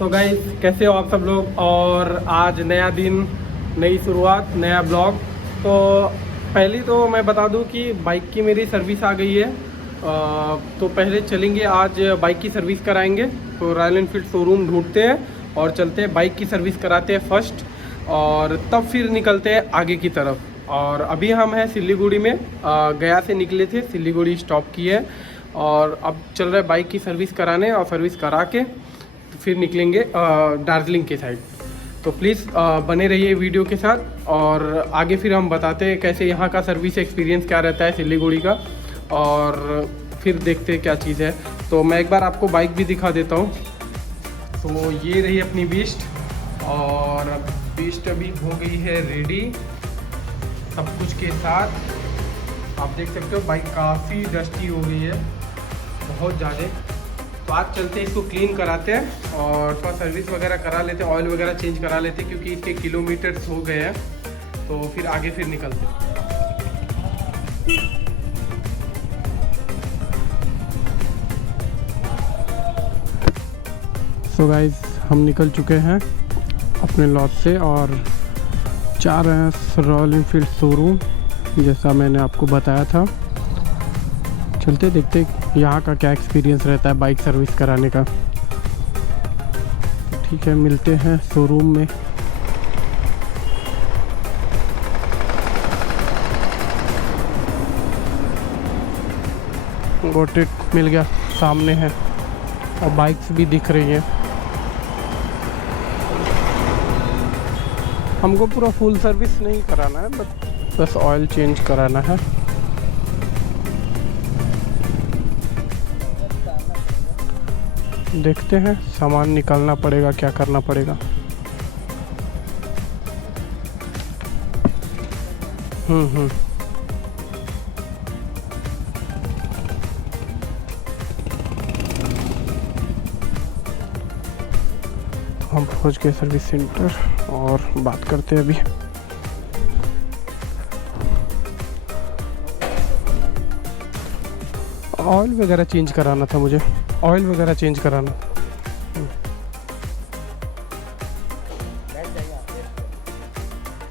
So guys, कैसे हो आप सब लोग। और आज नया दिन, नई शुरुआत, नया ब्लॉग। तो पहली तो मैं बता दूं कि बाइक की मेरी सर्विस आ गई है। तो पहले चलेंगे, आज बाइक की सर्विस कराएंगे। तो रॉयल एनफील्ड शोरूम ढूंढते हैं और चलते हैं, बाइक की सर्विस कराते हैं फर्स्ट, और तब फिर निकलते हैं आगे की तरफ। और अभी हम हैं सिलीगुड़ी में, गया से निकले थे, सिलीगुड़ी स्टॉप किए और अब चल रहा है बाइक की सर्विस कराने, और सर्विस करा के फिर निकलेंगे दार्जिलिंग के साइड। तो प्लीज़ बने रहिए वीडियो के साथ, और आगे फिर हम बताते हैं कैसे यहाँ का सर्विस एक्सपीरियंस क्या रहता है सिलीगुड़ी का, और फिर देखते हैं क्या चीज़ है। तो मैं एक बार आपको बाइक भी दिखा देता हूँ। तो ये रही अपनी बीस्ट, और बीस्ट अभी हो गई है रेडी सब कुछ के साथ। आप देख सकते हो बाइक काफ़ी डस्टी हो गई है, बहुत ज़्यादा। तो आज चलते हैं, इसको क्लीन कराते हैं और थोड़ा सर्विस वगैरह करा लेते हैं, ऑयल वगैरह चेंज करा लेते हैं, क्योंकि इसके किलोमीटर्स हो गए हैं। तो फिर आगे फिर निकलते हैं। सो गाइस, हम निकल चुके हैं अपने लॉट से और जा रहे हैं रॉयल एनफील्ड शोरूम, जैसा मैंने आपको बताया था। चलते देखते यहाँ का क्या एक्सपीरियंस रहता है बाइक सर्विस कराने का। ठीक है, मिलते हैं शोरूम में। गोट इट, मिल गया, सामने है, और बाइक्स भी दिख रही हैं। हमको पूरा फुल सर्विस नहीं कराना है, बस ऑयल चेंज कराना है। देखते हैं, सामान निकालना पड़ेगा, क्या करना पड़ेगा। हम पहुंच गए सर्विस सेंटर और बात करते हैं अभी। ऑयल वगैरह चेंज कराना था मुझे, ऑयल वगैरह चेंज कराना।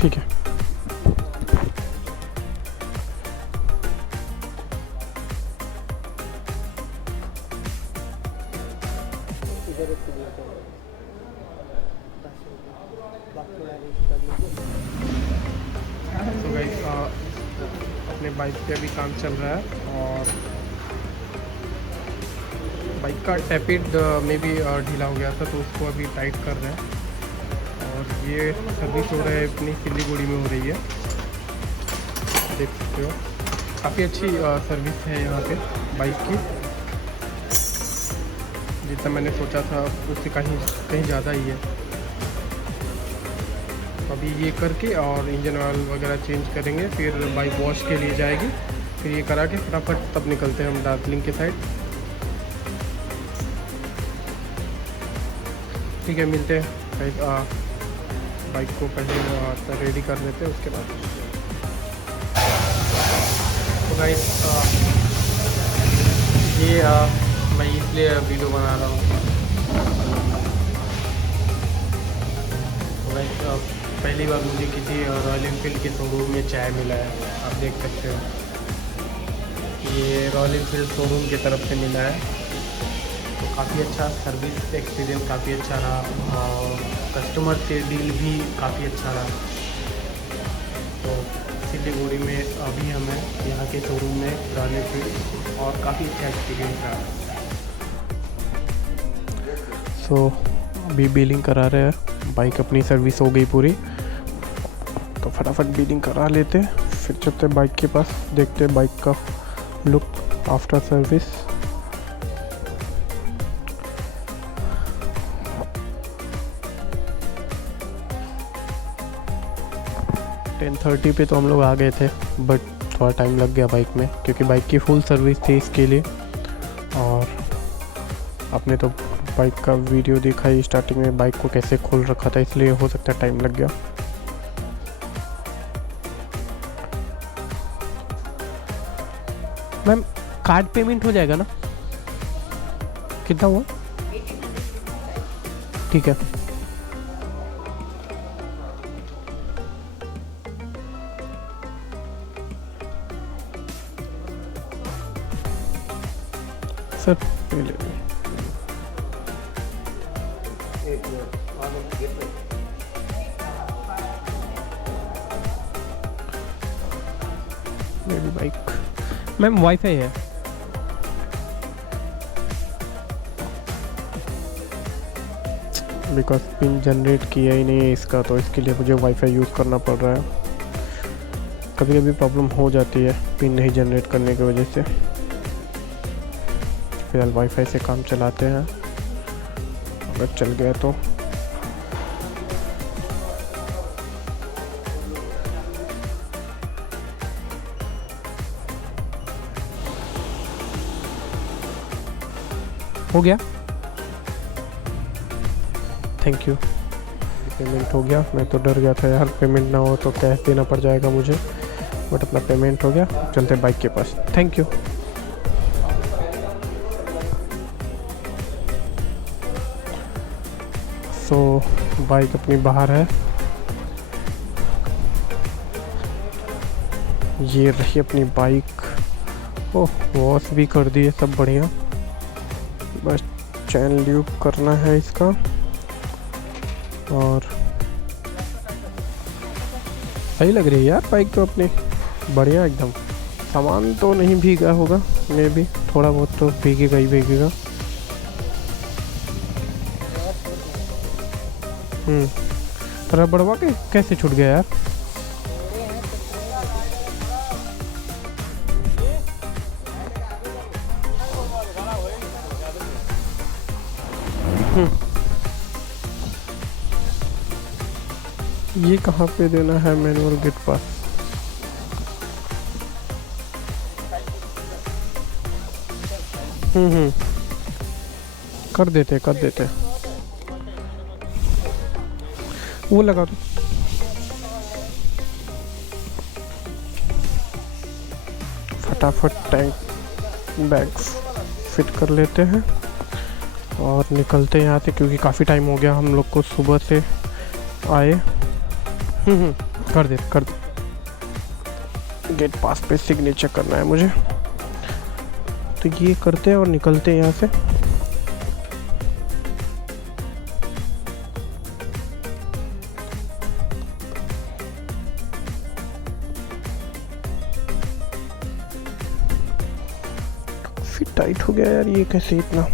ठीक है। तो गाइस, अपने बाइक पे अभी काम चल रहा है, और बाइक का टैपिड में भी ढीला हो गया था, तो उसको अभी टाइट कर रहे हैं। और ये सर्विस हो रहा है अपनी सिलीगुड़ी में हो रही है, देख सकते हो। काफ़ी अच्छी सर्विस है यहाँ पे बाइक की, जितना मैंने सोचा था उससे कहीं ज़्यादा ही है। अभी ये करके और इंजन ऑयल वगैरह चेंज करेंगे, फिर बाइक वॉश के लिए जाएगी, फिर ये करा के फटाफट तब निकलते हैं हम दार्जिलिंग के साइड। ठीक है, मिलते हैं। बाइक को पहले रेडी कर लेते हैं, उसके बाद। तो गाइस, ये मैं इसलिए वीडियो बना रहा हूँ। तो गाइस, पहली बार मुझे किसी रॉयल एनफील्ड के शोरूम में चाय मिला है। आप देख सकते हो, ये रॉयल एनफील्ड शोरूम की तरफ से मिला है। तो काफ़ी अच्छा सर्विस एक्सपीरियंस, काफ़ी अच्छा रहा, और कस्टमर से डील भी काफ़ी अच्छा रहा। तो सिलीगुड़ी में अभी हम हैं यहाँ के शोरूम में रॉयल एनफील्ड, और काफ़ी अच्छा एक्सपीरियंस रहा। सो अभी बिलिंग करा रहे हैं, बाइक अपनी सर्विस हो गई पूरी, तो फटाफट बिलिंग करा लेते, फिर चलते बाइक के पास, देखते बाइक का लुक आफ्टर सर्विस। टेन 30 पे तो हम लोग आ गए थे, बट थोड़ा टाइम लग गया बाइक में, क्योंकि बाइक की फुल सर्विस थी इसके लिए। और आपने तो बाइक का वीडियो देखा ही, स्टार्टिंग में बाइक को कैसे खोल रखा था, इसलिए हो सकता है टाइम लग गया। मैम, कार्ड पेमेंट हो जाएगा ना? कितना हुआ? ठीक है। सर ये ले लो। मेरी बाइक मैम वाईफाई है। बिकॉज पिन जनरेट किया ही नहीं है इसका, तो इसके लिए मुझे वाईफाई यूज़ करना पड़ रहा है। कभी कभी प्रॉब्लम हो जाती है पिन नहीं जनरेट करने की वजह से। फिलहाल वाईफाई से काम चलाते हैं, अगर चल गया तो। हो गया, थैंक यू। पेमेंट हो गया। मैं तो डर गया था यार पेमेंट ना हो तो कैश देना पड़ जाएगा मुझे, बट अपना पेमेंट हो गया। चलते हैं बाइक के पास। Thank you. सो बाइक अपनी बाहर है। ये रही अपनी बाइक। ओह वॉश भी कर दी है, सब बढ़िया। बस चैन ल्यूब करना है इसका, और सही लग रही है यार बाइक तो अपनी, बढ़िया एकदम। सामान तो नहीं भीगा होगा, मे भी थोड़ा बहुत तो भीगेगा ही भीगेगा। रबड़वा के कैसे छूट गया यार? ये कहाँ पे देना है मैनुअल गेट पास? कर देते वो लगा दो। फटाफट टैंक बैग फिट कर लेते हैं और निकलते हैं यहाँ से, क्योंकि काफ़ी टाइम हो गया हम लोग को सुबह से आए। कर दे गेट पास पे सिग्नेचर करना है मुझे, तो ये करते हैं और निकलते हैं यहाँ से। काफी टाइट हो गया यार, ये कैसे इतना।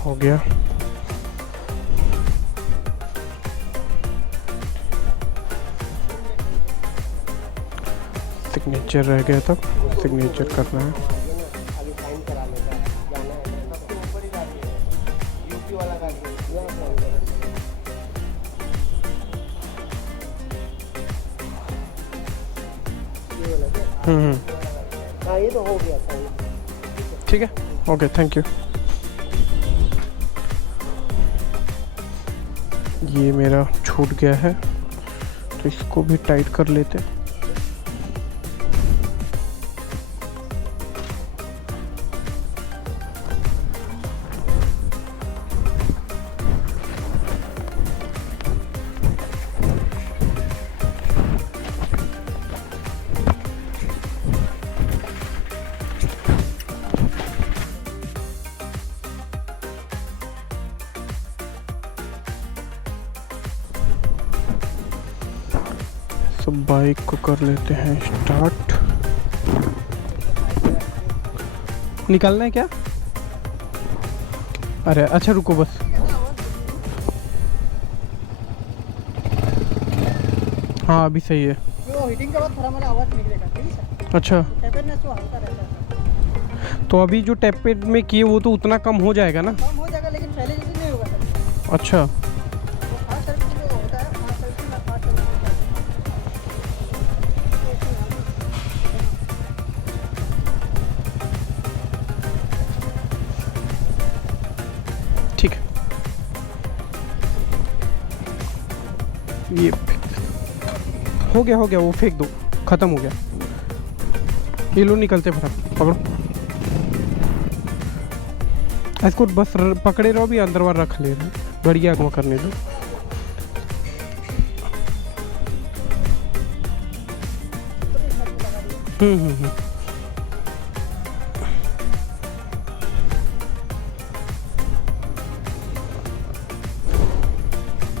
हो गया। सिग्नेचर रह गया, तब सिग्नेचर करना है। हाँ ये तो हो गया था। ठीक है, ओके थैंक यू। ये मेरा छूट गया है, तो इसको भी टाइट कर लेते हैं। तो बाइक को कर लेते हैं स्टार्ट। निकलना है क्या? अरे अच्छा रुको बस। हाँ अभी सही है। वो हीटिंग के बाद थोड़ा मेरा आवाज निकलेगा, ठीक है? अच्छा टेपर में तो हल्का रहता है। तो अभी जो टैपेड में किए वो तो उतना कम हो जाएगा ना? कम हो जाएगा, लेकिन पहले जैसे नहीं होगा सर। अच्छा तो फास्ट सर्विस जो होता है, फास्ट सर्विस में फास्ट सर्विस होता है। ठीक है। ये हो गया वो फेंक दो, ख़त्म हो गया। ये लो निकलते फटाफट पकड़ो, इसको बस पकड़े रहो भी, अंदर बार रख ले रहे, बढ़िया को करने दो। हम्म।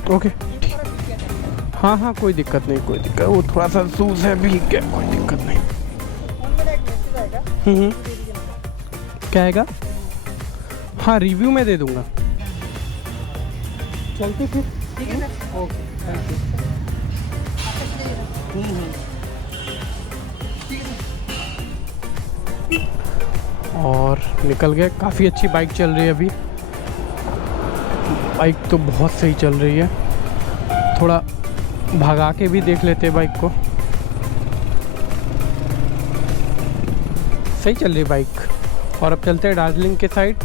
ओके हाँ कोई दिक्कत नहीं, वो थोड़ा सा सूज है, भीग गया, कोई दिक्कत नहीं। फोन में एक मैसेज आएगा। क्या आएगा? हाँ रिव्यू में दे दूंगा। चलते फिर, ठीक है सर। Okay thank you. और निकल गए। काफ़ी अच्छी बाइक चल रही है अभी, बाइक तो बहुत सही चल रही है। थोड़ा भगा के भी देख लेते बाइक को, सही चल रही है बाइक। और अब चलते हैं दार्जिलिंग के साइड।